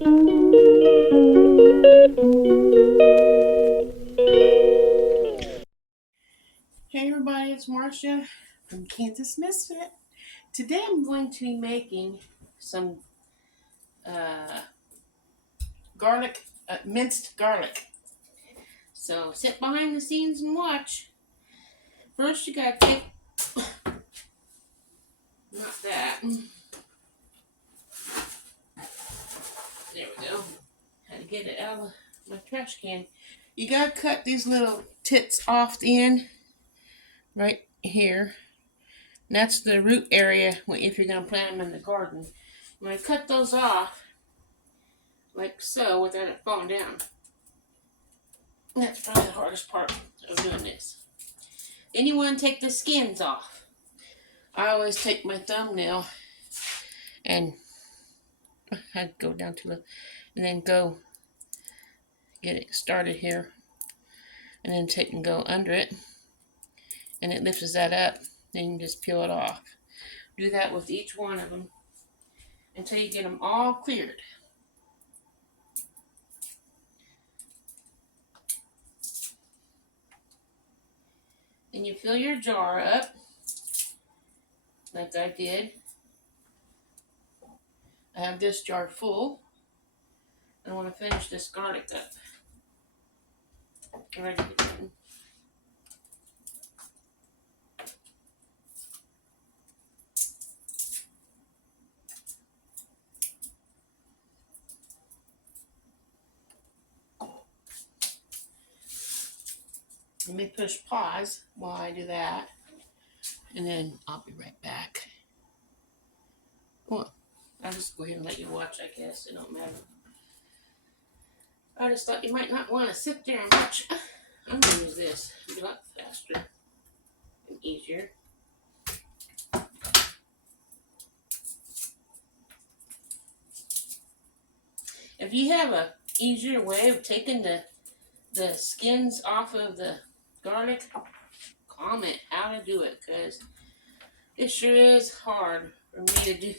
Hey everybody, it's Marcia from Kansas Misfit. Today I'm going to be making some garlic, minced garlic. So sit behind the scenes and watch. First you gotta take, not that, there we go. Had to get it out of my trash can. You gotta cut these little tits off the end, right here. And that's the root area if you're gonna plant them in the garden. I'm gonna cut those off, like so, without it falling down. That's probably the hardest part of doing this. Then you want to take the skins off. I always take my thumbnail and I'd go down to the, and then go get it started here, and then take and go under it, and it lifts that up. Then you just peel it off. Do that with each one of them until you get them all cleared. Then you fill your jar up like I did. I have this jar full. I want to finish this garlic up. Ready to go. Let me push pause while I do that, and then I'll be right back. Well, I'll just go ahead and let you watch, I guess. It don't matter. I just thought you might not want to sit there and watch. I'm going to use this. It'll be a lot faster and easier. If you have a easier way of taking the skins off of the garlic, comment how to do it, because it sure is hard for me to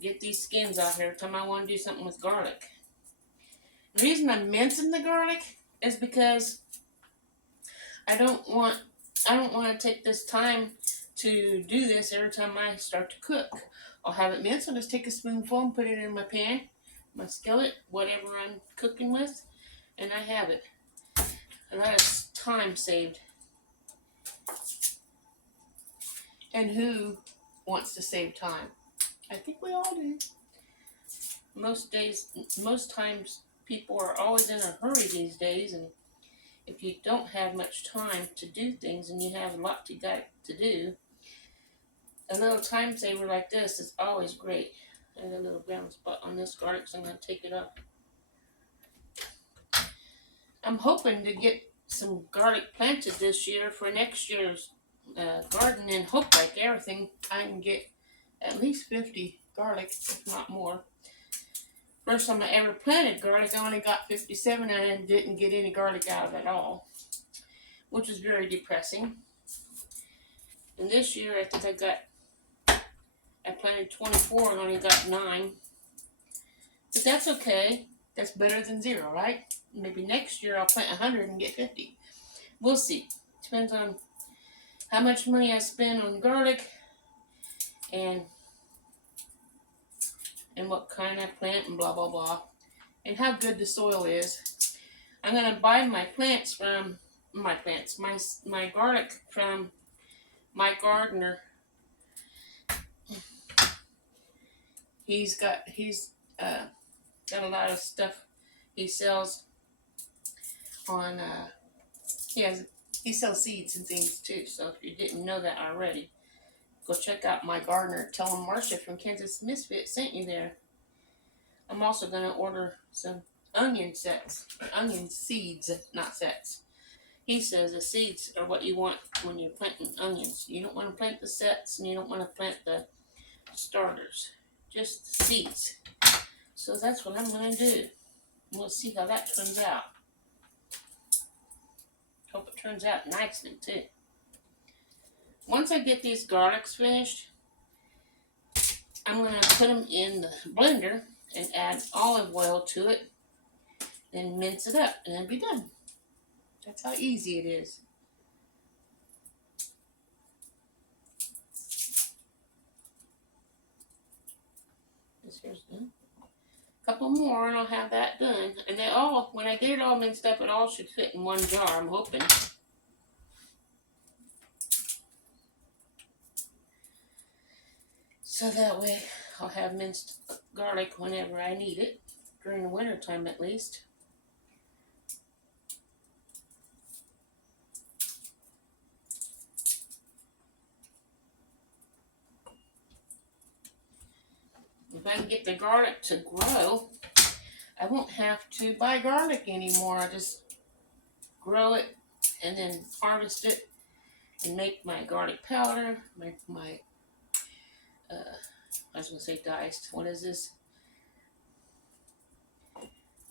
get these skins off every time I want to do something with garlic. The reason I'm mincing the garlic is because I don't want to take this time to do this every time I start to cook. I'll have it minced. I'll just take a spoonful and put it in my pan, my skillet, whatever I'm cooking with, and I have it. And that is time saved. And who wants to save time? I think we all do. Most times, people are always in a hurry these days, and if you don't have much time to do things and you have a lot you got to do, a little time saver like this is always great. I got a little brown spot on this garlic, so I'm going to take it off. I'm hoping to get some garlic planted this year for next year's garden, and hope, like everything, I can get at least 50 garlic, if not more. First time I ever planted garlic, I only got 57 and I didn't get any garlic out of it at all, which was very depressing. And this year I think I planted 24 and only got 9. But that's okay. That's better than 0, right? Maybe next year I'll plant 100 and get 50. We'll see. Depends on how much money I spend on garlic and what kind I plant and blah, blah, blah. And how good the soil is. I'm going to buy my garlic from my gardener. He's got a lot of stuff he sells on, he sells seeds and things too. So if you didn't know that already, go check out my gardener. Tell him Marcia from Kansas Misfit sent you there. I'm also going to order some onion seeds, not sets. He says the seeds are what you want when you're planting onions. You don't want to plant the sets, and you don't want to plant the starters. Just the seeds. So that's what I'm going to do. We'll see how that turns out. Hope it turns out nicely too. Once I get these garlics finished, I'm going to put them in the blender and add olive oil to it, then mince it up, and then be done. That's how easy it is. This here's done. A couple more and I'll have that done. And they all, when I get it all minced up, it all should fit in one jar, I'm hoping. So that way I'll have minced garlic whenever I need it, during the winter time at least. If I can get the garlic to grow, I won't have to buy garlic anymore. I just grow it and then harvest it and make my garlic powder, my I was going to say diced. What is this?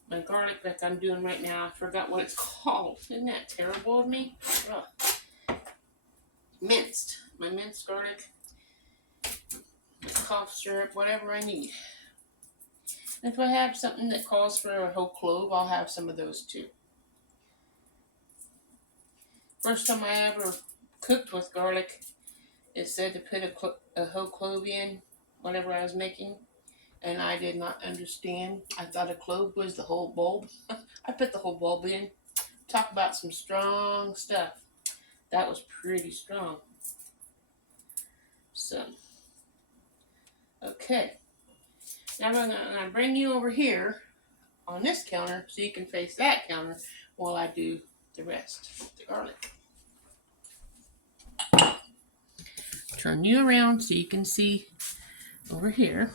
My garlic that I'm doing right now. I forgot what it's called. Isn't that terrible of me? Ugh. Minced. My minced garlic. My cough syrup. Whatever I need. And if I have something that calls for a whole clove, I'll have some of those too. First time I ever cooked with garlic, it said to put a whole clove in whatever I was making, and I did not understand. I thought a clove was the whole bulb. I put the whole bulb in. Talk about some strong stuff. That was pretty strong. So, okay. Now I'm going to bring you over here on this counter so you can face that counter while I do the rest, the garlic. Turn you around so you can see over here,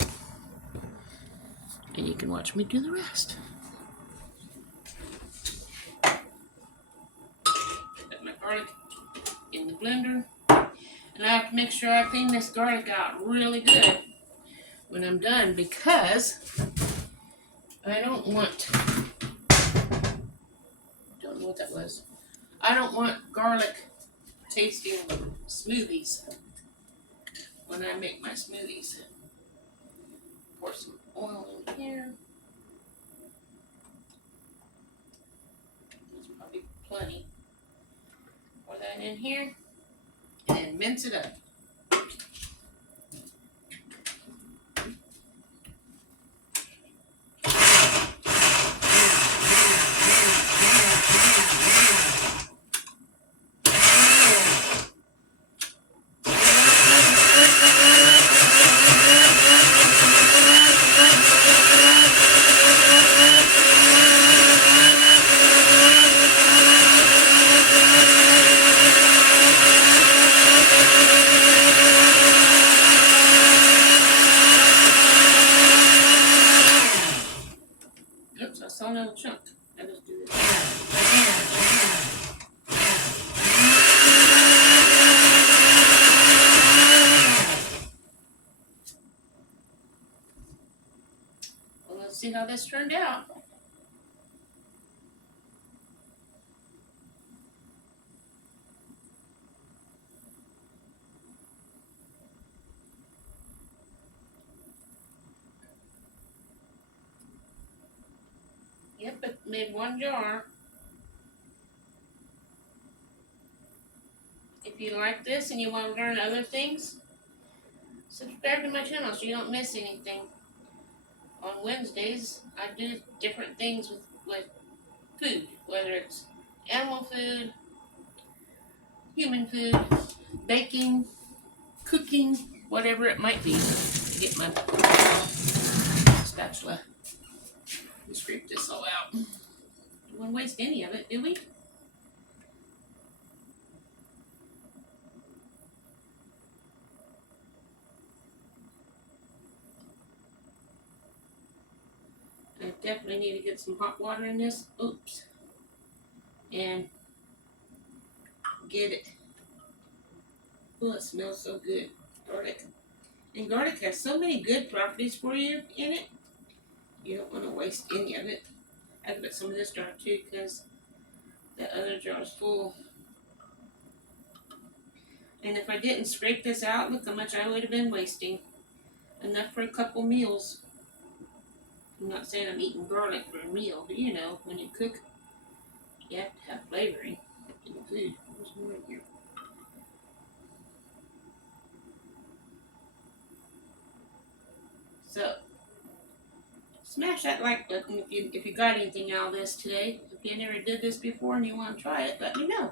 and you can watch me do the rest. Put my garlic in the blender, and I have to make sure I clean this garlic out really good when I'm done, because I don't know what that was. I don't want garlic tasting smoothies when I make my smoothies. Pour some oil in here. There's probably plenty. Pour that in here and then mince it up. Oops, I saw another chunk. I just do this. Well, let's see how this turned out. Yep, it made one jar. If you like this and you want to learn other things, subscribe to my channel so you don't miss anything. On Wednesdays, I do different things with food, whether it's animal food, human food, baking, cooking, whatever it might be. Get my spatula and scrape this all out. Don't want to waste any of it, do we? I definitely need to get some hot water in this. Oops. And get it. Oh, it smells so good. Garlic. And garlic has so many good properties for you in it. You don't want to waste any of it. I can put some of this jar too because the other jar is full. And if I didn't scrape this out, look how much I would have been wasting. Enough for a couple meals. I'm not saying I'm eating garlic for a meal, but you know, when you cook, you have to have flavoring in the food. There's more in here. So, smash that like button if you got anything out of this today. If you never did this before and you want to try it, let me know.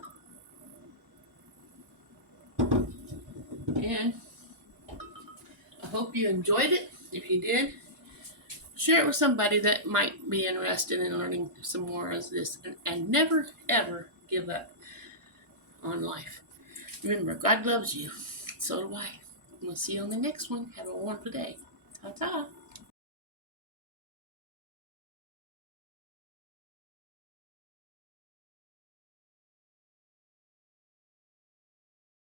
And I hope you enjoyed it. If you did, share it with somebody that might be interested in learning some more of this. And never, ever give up on life. Remember, God loves you. So do I. We'll see you on the next one. Have a wonderful day. Ta-ta.